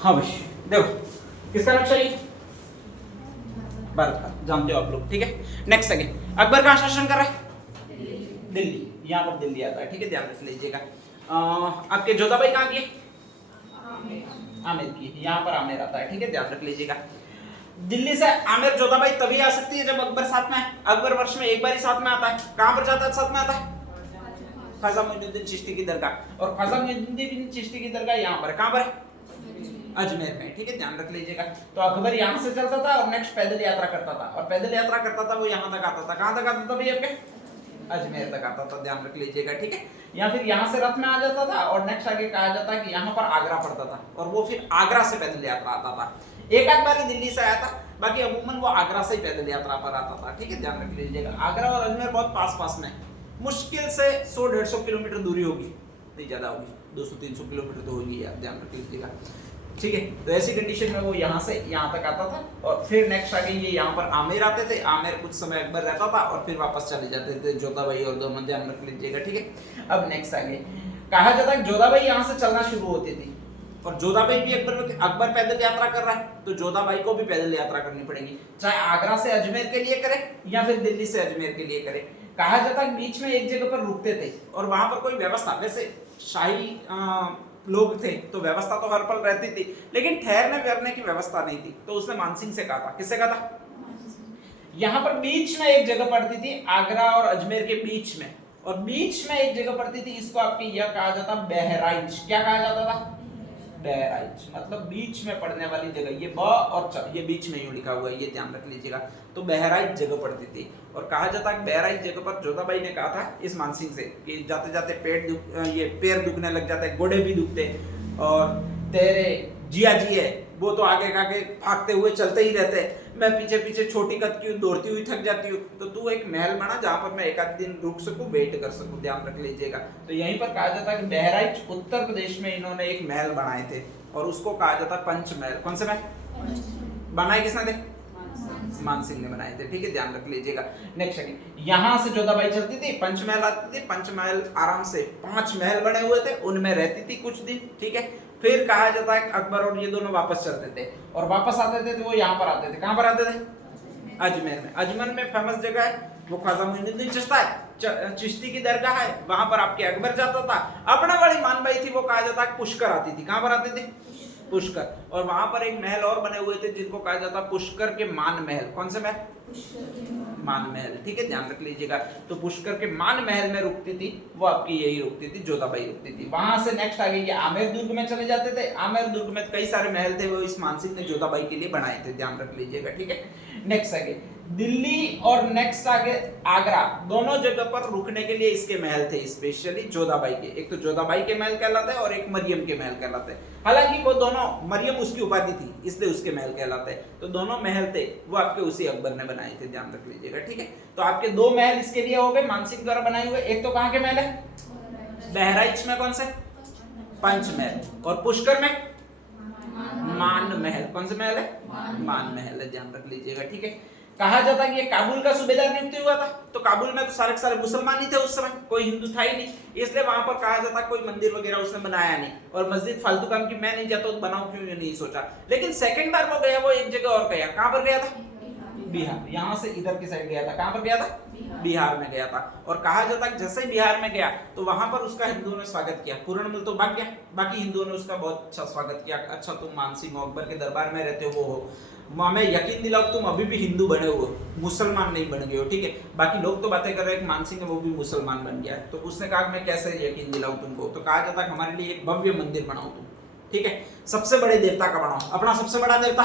हाँ भाई देखो किसका नक्शा ये भारत का, जानते हो आप लोग, ठीक है। नेक्स्ट आगे, अकबर कहाँ शासन कर रहा है? दिल्ली, यहाँ पर दिल्ली आता है, ठीक है, ध्यान रख लीजिएगा। आपके जोधाबाई कहाँ की है? आमेर की, यहाँ पर आमेर आता है, ठीक है, ध्यान रख लीजिएगा। दिल्ली से आमेर जोधाबाई तभी आ सकती है जब अकबर साथ में है। अकबर वर्ष में एक बार ही साथ में आता है। कहाँ पर जाता है साथ में आता है? ख्वाजा मोइनुद्दीन चिश्ती की दरगाह, और ख्वाजा मोइनुद्दीन चिश्ती की दरगाह यहाँ पर, कहाँ पर है? अजमेर में, ठीक है, ध्यान रख लीजिएगा। तो अकबर यहाँ से चलता था और नेक्स्ट पैदल यात्रा करता था, और पैदल यात्रा करता था वो यहाँ तक आता था। कहाँ तक आता था भैया आपके? अजमेर तक आता था, ध्यान रख लीजिएगा, ठीक है। या फिर यहाँ से रथ में आ जाता था और नेक्स्ट आगे कहा जाता है कि यहाँ पर आगरा पड़ता था, और वो फिर आगरा से पैदल यात्रा आता था। एक आध बार ही दिल्ली से आया था, बाकी अमूमन वो आगरा से ही पैदल यात्रा पर आता था, ठीक है, ध्यान रख लीजिएगा। आगरा और अजमेर बहुत पास पास में, मुश्किल से 100-150 किलोमीटर दूरी होगी, नहीं ज्यादा होगी, 200-300 किलोमीटर तो होगी यार, ध्यान रख लीजिएगा, ठीक है। तो ऐसी कंडीशन में वो यहाँ से यहाँ तक आता था, और फिर नेक्स्ट आगे ये यहाँ पर आमेर आते थे। आमेर कुछ समय अकबर रहता था और फिर वापस चले जाते थे जोधाबाई और दोनों, ध्यान रख लीजिएगा, ठीक है। अब नेक्स्ट आगे कहा जाता है जोधाबाई यहाँ से चलना शुरू होती थी, और जोधाबाई भी अकबर पैदल यात्रा कर रहा है तो जोधाबाई को भी पैदल यात्रा करनी पड़ेगी, चाहे आगरा से अजमेर के लिए करे या फिर दिल्ली से अजमेर के लिए करे। कहा जाता है बीच में एक जगह पर रुकते थे, और वहां पर कोई व्यवस्था, वैसे शाही लोग थे तो व्यवस्था तो हर पल रहती थी, लेकिन ठहरने बैठने की व्यवस्था नहीं थी। तो उसने मानसिंह से कहा था, किससे कहा था? यहाँ पर बीच में एक जगह पड़ती थी, आगरा और अजमेर के बीच में, और बीच में एक जगह पड़ती थी, इसको आपकी यह कहा जाता बहराइच। क्या कहा जाता था? बहराइच, मतलब बीच में पड़ने वाली जगह। ये ब और च, ये बीच में यूं लिखा हुआ है, ये ध्यान रख लीजिएगा। तो बहराइच जगह पड़ती थी, और कहा जाता है बहराइच जगह पर जोधाबाई ने कहा था इस मानसिंह से कि जाते जाते ये पैर दुखने लग जाते, घोड़े भी दुखते, और तेरे जिया जी है वो तो आगे आगे भागते हुए चलते ही रहते, मैं पीछे पीछे छोटी कद की दौड़ती हुई थक जाती हूँ, तो तू एक महल बना जहां पर मैं एक आध दिन रुक सकूं, वेट कर सकूं, ध्यान रख लीजिएगा। तो यहीं पर कहा जाता है कि बहराइच उत्तर प्रदेश में इन्होंने एक महल बनाए थे, और उसको कहा जाता है पंचमहल। कौन से महल बनाए? किसने थे? मानसिंह ने बनाए थे, ठीक है, ध्यान रख लीजिएगा। नेक्स्ट सेकंड, यहां से जोधाबाई चलती थी, पंचमहल आती थी, पंचमहल आराम से 5 महल बने हुए थे, उनमें रहती थी कुछ दिन, ठीक है। फिर कहा जाता है अकबर और ये दोनों वापस चलते थे, और वापस आते थे तो वो यहाँ पर आते थे। कहाँ पर आते थे? अजमेर में। अजमेर में फेमस जगह है वो ख्वाजा मोइनुद्दीन चिश्ती की दरगाह है, वहां पर आपके अकबर जाता था। अपना वाली मानबाई थी, वो कहा जाता है पुष्कर आती थी। कहाँ पर आती थी? पुष्कर। और वहां पर एक महल और बने हुए थे जिनको कहा जाता पुष्कर के मान महल। कौन से महल? मान महल, ठीक है, ध्यान रख लीजिएगा। तो पुष्कर के मान महल में रुकती थी वो आपकी, यही रुकती थी, जोधाबाई रुकती थी। वहां से नेक्स्ट आगे ये आमेर दुर्ग में चले जाते थे। आमेर दुर्ग में कई सारे महल थे, वो इस मानसिंह ने जोधाबाई के लिए बनाए थे, ध्यान रख लीजिएगा, ठीक है। नेक्स्ट आगे दिल्ली और नेक्स्ट आगे आगरा, दोनों जगह पर रुकने के लिए इसके महल थे, स्पेशली जोधाबाई के। एक तो जोधाबाई के महल कहलाते हैं और एक मरियम के महल कहलाते हैं। हालांकि वो दोनों, मरियम उसकी उपाधि थी इसलिए उसके महल कहलाते हैं, तो दोनों महल थे वो आपके उसी अकबर ने बनाए थे, ध्यान रख लीजिएगा, ठीक है। तो आपके 2 महल इसके लिए हो गए मानसिंह द्वारा बनाए हुए। एक तो कहाँ के महल है? बहराइच में। कौन से? पंचमहल। और पुष्कर में मान महल। कौन से महल है? मान महल है, ध्यान रख लीजिएगा, ठीक है। कहा जाता है कि ये काबुल का सूबेदार नियुक्त हुआ था, तो काबुल में तो सारे के सारे मुसलमान ही थे उस समय, कोई हिंदू था ही नहीं, इसलिए वहां पर कहा जाता कोई मंदिर वगैरह उसने बनाया नहीं, और मस्जिद फालतू काम की मैं नहीं जाता तो बनाऊं क्यों, ये नहीं सोचा। लेकिन सेकंड बार वो गया, वो एक जगह और गया। कहां पर गया था? बिहार। यहाँ से इधर की साइड गया था। कहां पर गया था? बिहार में गया था। और कहा जाता है जैसे ही बिहार में गया तो वहां पर उसका हिंदुओं ने स्वागत किया, पूर्णमल तो भाग गया, बाकी हिंदुओं ने उसका बहुत अच्छा स्वागत किया। अच्छा तुम मानसिंह हो, अकबर के दरबार में रहते हो, वो हो, मैं यकीन दिलाऊं तुम अभी भी हिंदू बने हो, मुसलमान नहीं बन गए हो, ठीक है। बाकी लोग तो बातें कर रहे हैं कि मानसिंह है वो भी मुसलमान बन गया है, तो उसने कहा मैं कैसे यकीन दिलाऊं तुमको, तो कहा जाता है हमारे लिए एक भव्य मंदिर बनाओ तुम, ठीक है, सबसे बड़े देवता का बनाओ। अपना सबसे बड़ा देवता,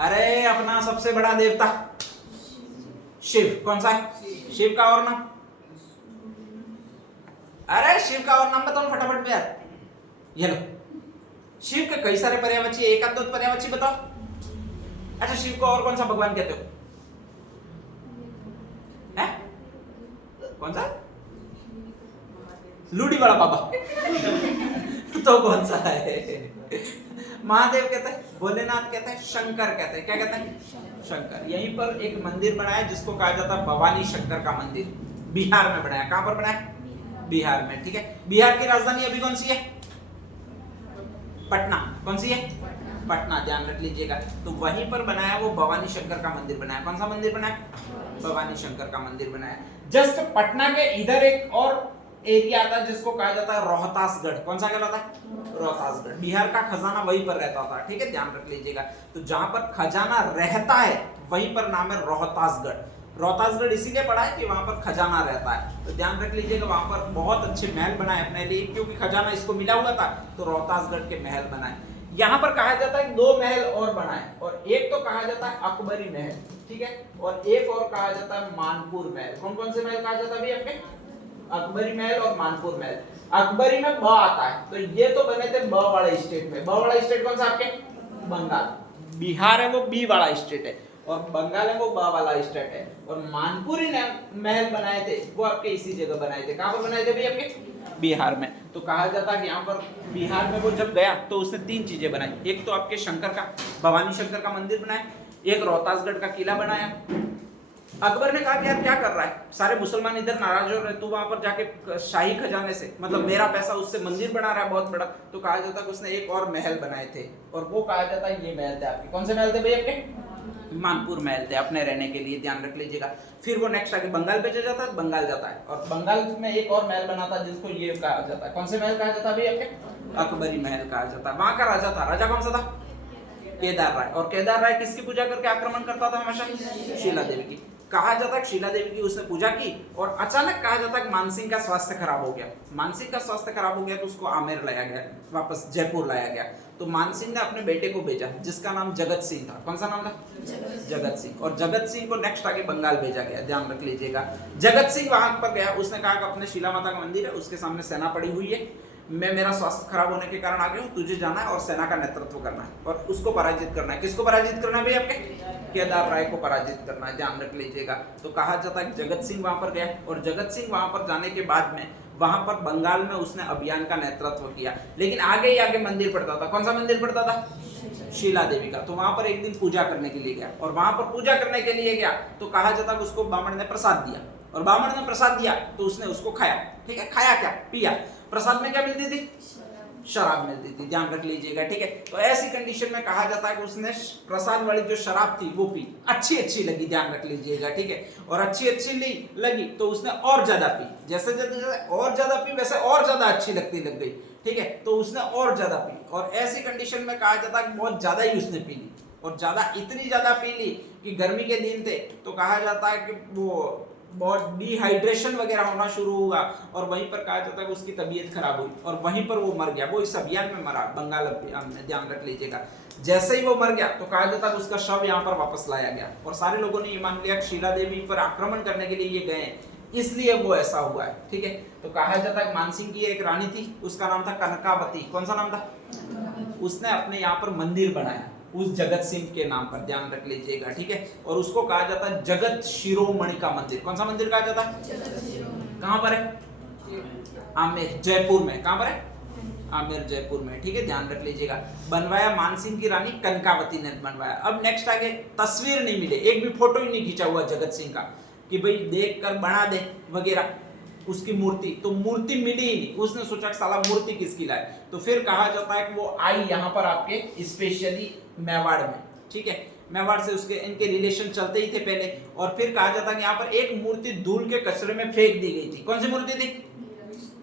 अरे अपना सबसे बड़ा देवता शिव। कौन सा है? शिव का और नाम, अरे शिव का और नाम बताओ फटाफट में यार। ये लो, शिव के कई सारे पर्यायवाची, एक आध 2 पर्यायवाची बताओ। अच्छा शिव को और कौन सा भगवान कहते हो? है? कौन सा? लूडी वाला बाबा तो कौन सा है? महादेव कहते हैं, भोलेनाथ कहते हैं, शंकर कहते हैं। क्या कहते हैं? शंकर। यहीं पर एक मंदिर बनाया जिसको कहा जाता है भवानी शंकर का मंदिर, बिहार में बनाया। कहां पर बनाया? बिहार में, ठीक है। बिहार की राजधानी अभी कौन सी है? पटना, कौन सी है? पटना, ध्यान रख लीजिएगा। तो वहीं पर बनाया वो भवानी शंकर का मंदिर बनाया। कौन सा मंदिर बनाया? भवानी शंकर का मंदिर बनाया। जस्ट पटना के इधर एक और एरिया आता है जिसको कहा जाता है रोहतासगढ़। कौन सा कहलाता है? रोहतासगढ़। बिहार का खजाना वहीं पर रहता था, ठीक है, ध्यान रख लीजिएगा। तो जहां पर खजाना रहता है वहीं पर नाम है रोहतासगढ़। रोहतासगढ़ इसीलिए पड़ा है कि वहां पर खजाना रहता है। तो ध्यान रख लीजिएगा, वहां पर बहुत अच्छे महल बनाए अपने लिए, क्योंकि खजाना इसको मिला हुआ था, तो रोहतासगढ़ के महल बनाए। यहाँ पर कहा जाता है 2 महल और बनाए, और एक तो कहा जाता है अकबरी महल, ठीक है, और एक और कहा जाता है मानपुर महल। कौन कौन से महल कहा जाता है अभी आपके? अकबरी महल और मानपुर महल। अकबरी में ब आता है, तो ये तो बने थे ब वाले स्टेट में। ब वाला स्टेट कौन सा आपके? बंगाल। बिहार है वो बी वाला स्टेट है, और बंगाल है वो ब वाला स्टेट है। और मानपुरी महल बनाए थे वो आपके इसी जगह बनाए थे। कहां पर बनाए थे भाई? आपके बिहार में। तो कहा जाता है कि यहाँ पर बिहार में वो जब गया तो उसने 3 चीजें बनाई। एक तो आपके शंकर का, भवानी शंकर का मंदिर बनाया, एक रोहतासगढ़ का किला बनाया। अकबर ने कहा कि यार क्या कर रहा है, सारे मुसलमान इधर नाराज हो रहे, तू वहां पर जाके शाही खजाने से, मतलब मेरा पैसा, उससे मंदिर बना रहा है बहुत बड़ा। तो कहा जाता है कि उसने एक और महल बनाए थे, और वो कहा जाता है ये महल थे आपके। कौन से महल थे भाई आपके? मानपुर महल थे, अपने रहने के लिए, ध्यान रख लीजिएगा। फिर वो नेक्स्ट आगे बंगाल भेजा जाता है, बंगाल जाता है, और बंगाल में एक और महल बना था जिसको ये कहा जाता है। कौन से महल कहा जाता है भाई आपके? अकबरी महल कहा जाता है। वहां का राजा था, राजा कौन सा था? केदार राय। और केदार राय किसकी पूजा करके आक्रमण करता था हमेशा? शीला देवी की। कहा जाता है शीला देवी की उसने पूजा की, और अचानक कहा जाता है मानसिंह का स्वास्थ्य खराब हो गया। मानसिंह का स्वास्थ्य खराब हो गया तो उसको आमेर लाया गया, वापस जयपुर लाया गया। तो मानसिंह ने अपने बेटे को भेजा जिसका नाम जगत सिंह था। कौन सा नाम था? जगत सिंह। और जगत सिंह को नेक्स्ट आगे बंगाल भेजा गया, ध्यान रख लीजिएगा। जगत सिंह वहां पर गया, उसने कहा कि अपने शीला माता का मंदिर है, उसके सामने सेना पड़ी हुई है, मैं, मेरा स्वास्थ्य खराब होने के कारण आ गया हूँ, तुझे जाना है और सेना का नेतृत्व करना है और उसको पराजित करना है। किसको पराजित करना है भाई आपके? केदार राय को पराजित करना है, ध्यान रख लीजिएगा। तो कहा जाता है जगत सिंह वहां पर गया, और जगत सिंह वहां पर जाने के बाद में वहां पर बंगाल में उसने अभियान का नेतृत्व किया, लेकिन आगे ही आगे मंदिर पड़ता था। कौन सा मंदिर पड़ता था? शीला देवी का। तो वहां पर एक दिन पूजा करने के लिए गया, और वहां पर पूजा करने के लिए गया तो कहा जाता है उसको ब्राह्मण ने प्रसाद दिया, और ब्राह्मण ने प्रसाद दिया तो उसने उसको खाया, ठीक है, खाया क्या? पिया। प्रसाद में क्या मिलती थी? शराब मिलती थी, ध्यान रख लीजिएगा, ठीक है। तो ऐसी कंडीशन में कहा जाता है कि उसने प्रसाद वाली जो शराब थी वो पी, अच्छी लगी, ध्यान रख लीजिएगा, ठीक है। और अच्छी लगी तो उसने और ज्यादा पी, जैसे जैसे और ज्यादा पी वैसे और ज्यादा अच्छी लगती लग गई, ठीक है। तो उसने और ज्यादा पी, और ऐसी कंडीशन में कहा जाता है कि बहुत ज्यादा ही उसने पी ली, और ज्यादा इतनी ज्यादा पी ली कि गर्मी के दिन थे, तो कहा जाता है कि वो बहुत डिहाइड्रेशन वगैरह होना शुरू हुआ, और वहीं पर कहा जाता है कि उसकी तबीयत खराब हुई, और वहीं पर वो मर गया। वो इस अभियान में मरा, बंगाल अभियान में, ध्यान रख लीजिएगा। जैसे ही वो मर गया तो कहा जाता है कि उसका शव यहाँ पर वापस लाया गया, और सारे लोगों ने ये मान लिया कि शीला देवी पर आक्रमण करने के लिए ये गए हैं, इसलिए वो ऐसा हुआ है, ठीक है। तो कहा जाता है मानसिंह की एक रानी थी, उसका नाम था कनकावती। कौन सा नाम था? उसने अपने यहाँ पर मंदिर बनाया उस जगत सिंह के नाम पर, ध्यान रख लीजिएगा, ठीक है। और उसको कहा जाता है जगत शिरोमणि का मंदिर। कौन सा मंदिर कहा जाता है? कहां पर है? आमेर, जयपुर में। कहां पर है? आमेर, जयपुर में, ठीक है, ध्यान रख लीजिएगा। बनवाया मानसिंह की रानी कनकावती ने बनवाया। अब नेक्स्ट आगे तस्वीर नहीं मिले, एक भी फोटो ही नहीं खींचा हुआ जगत सिंह का कि भाई देख कर बना दे वगैरह उसकी मूर्ति, तो मूर्ति मिली ही नहीं। उसने सोचा साला मूर्ति किसकी लाए, तो फिर कहा जाता है कि वो आई यहाँ पर आपके स्पेशली मेवाड़ में, ठीक है। मेवाड़ से उसके इनके रिलेशन चलते ही थे पहले, और फिर कहा जाता है कि यहाँ पर एक मूर्ति धूल के कचरे में फेंक दी गई थी। कौन सी मूर्ति थी?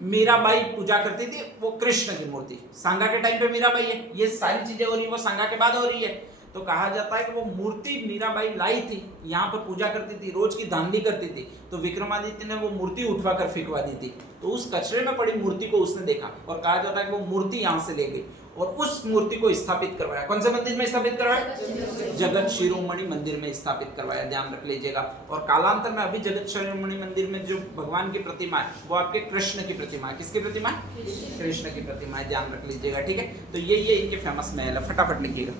मीराबाई पूजा करती थी, वो कृष्ण की मूर्ति। सांगा के टाइम पे मीराबाई है, ये सारी चीजें हो रही है वो सांगा के बाद हो रही है। तो कहा जाता है कि वो मूर्ति मीराबाई लाई थी, यहाँ पर पूजा करती थी, रोज की धांधली करती थी, तो विक्रमादित्य ने वो मूर्ति उठवा कर फेंकवा दी थी। तो उस कचरे में पड़ी मूर्ति को उसने देखा, और कहा जाता है कि वो मूर्ति यहाँ से ले गई और उस मूर्ति को स्थापित करवाया। कौन से मंदिर में स्थापित करवाया? जगत शिरोमणि मंदिर में स्थापित करवाया, ध्यान रख लीजिएगा। और कालांतर में अभी जगत शिरोमणि मंदिर में जो भगवान की प्रतिमा है वो आपके कृष्ण की प्रतिमा है। किसकी प्रतिमा है? कृष्ण की प्रतिमा है, ध्यान रख लीजिएगा, ठीक है। तो ये इनके फेमस महल है, फटाफट लिखिएगा।